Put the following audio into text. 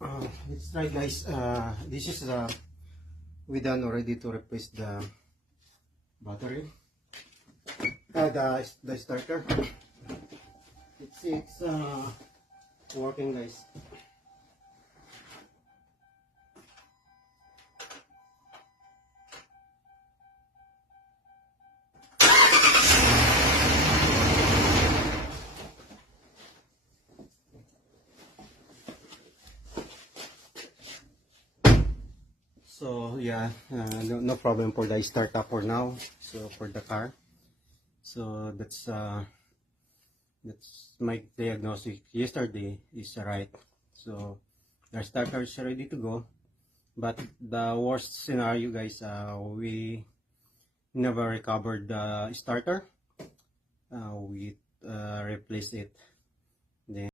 Let's try, guys. This is we done already to replace the battery, the starter. It's working, guys. So yeah, no problem for the startup for now. So for the car, so that's my diagnostic yesterday is right. So the starter is ready to go, but the worst scenario, guys, we never recovered the starter. We replaced it